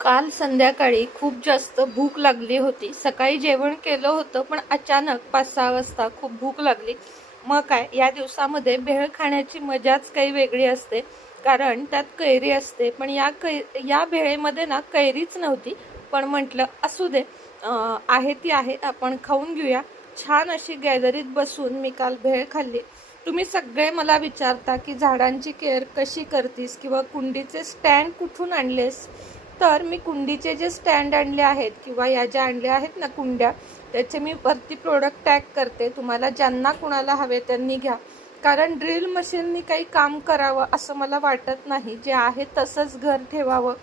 काल संध्याकाळी खूप जास्त भूक लागली होती. सकाळी जेवण केलं होतं, पण अचानक 5-6 वाजता खूप भूक लागली. मग काय, या दिवसामध्ये भेळ खाण्याची मजाच काही वेगळी असते, कारण त्यात कैरी असते. पण या भेळेमध्ये ना कैरीच नव्हती. पण म्हटलं असू दे, आहे ती आहे, आपण खाऊन घेऊया. छान अशी गॅलरीत बसून मी काल भेळ खाल्ली. तुम्ही सगळे मला विचारता की झाडांची केअर कशी करतीस किंवा कुंडीचे स्टँड कुठून आणलेस. तर मी कुंडीचे जे स्टँड आणले आहेत किंवा या ज्या आणल्या आहेत ना कुंड्या, त्याचे मी वरती प्रोडक्ट टॅग करते. तुम्हाला ज्यांना कुणाला हवे त्यांनी घ्या, कारण ड्रिल मशीननी काही काम करावं असं मला वाटत नाही. जे आहे तसंच घर ठेवावं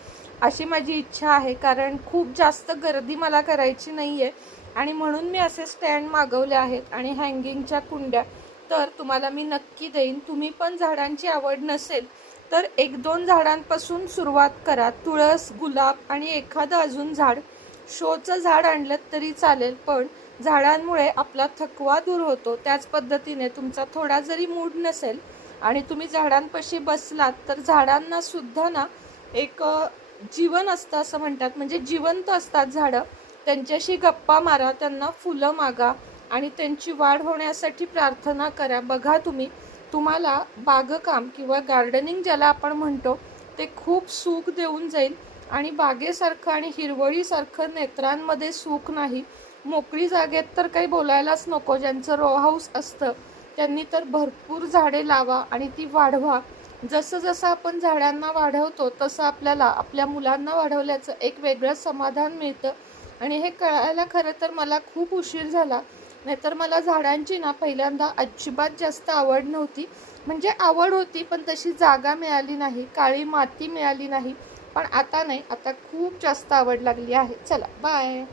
अशी माझी इच्छा आहे, कारण खूप जास्त गर्दी मला करायची नाही आहे. आणि म्हणून मी असे स्टँड मागवले आहेत आणि हँगिंगच्या कुंड्या तर तुम्हाला मी नक्की देईन. तुम्ही पण झाडांची आवड नसेल तर 1-2 झाडांपासून सुरुवात करा. तुळस, गुलाब आणि एखादं अजून झाड, शोचं झाड आणलं तरी चालेल, पण झाडांमुळे आपला थकवा दूर होतो. त्याच पद्धतीने तुमचा थोडा जरी मूड नसेल आणि तुम्ही झाडांपाशी बसलात तर झाडांना सुद्धा ना एक जीवन असतं असं म्हणतात, म्हणजे जिवंत असतात झाडं. त्यांच्याशी गप्पा मारा, त्यांना फुलं मागा आणि त्यांची वाढ होण्यासाठी प्रार्थना करा. बघा तुम्हाला बागकाम किंवा गार्डनिंग ज्याला आपण म्हणतो ते खूप सुख देऊन जाईल. आणि बागेसारखं आणि हिरवळीसारखं नेत्रांमध्ये सुख नाही. मोकळी जागेत तर काही बोलायलाच नको. ज्यांचं रो हाऊस असतं त्यांनी तर भरपूर झाडे लावा आणि ती वाढवा. जसं जसं आपण झाडांना वाढवतो तसं आपल्याला आपल्या मुलांना वाढवल्याचं एक वेगळं समाधान मिळतं. आणि हे कळायला खरं तर मला खूप उशीर झाला. नाहीतर मला झाडांची ना पहिल्यांदा अजिबात जास्त आवड नव्हती. म्हणजे आवड होती, पण तशी जागा मिळाली नाही, काळी माती मिळाली नाही. पण आता नाही, आता खूप जास्त आवड लागली आहे. चला बाय.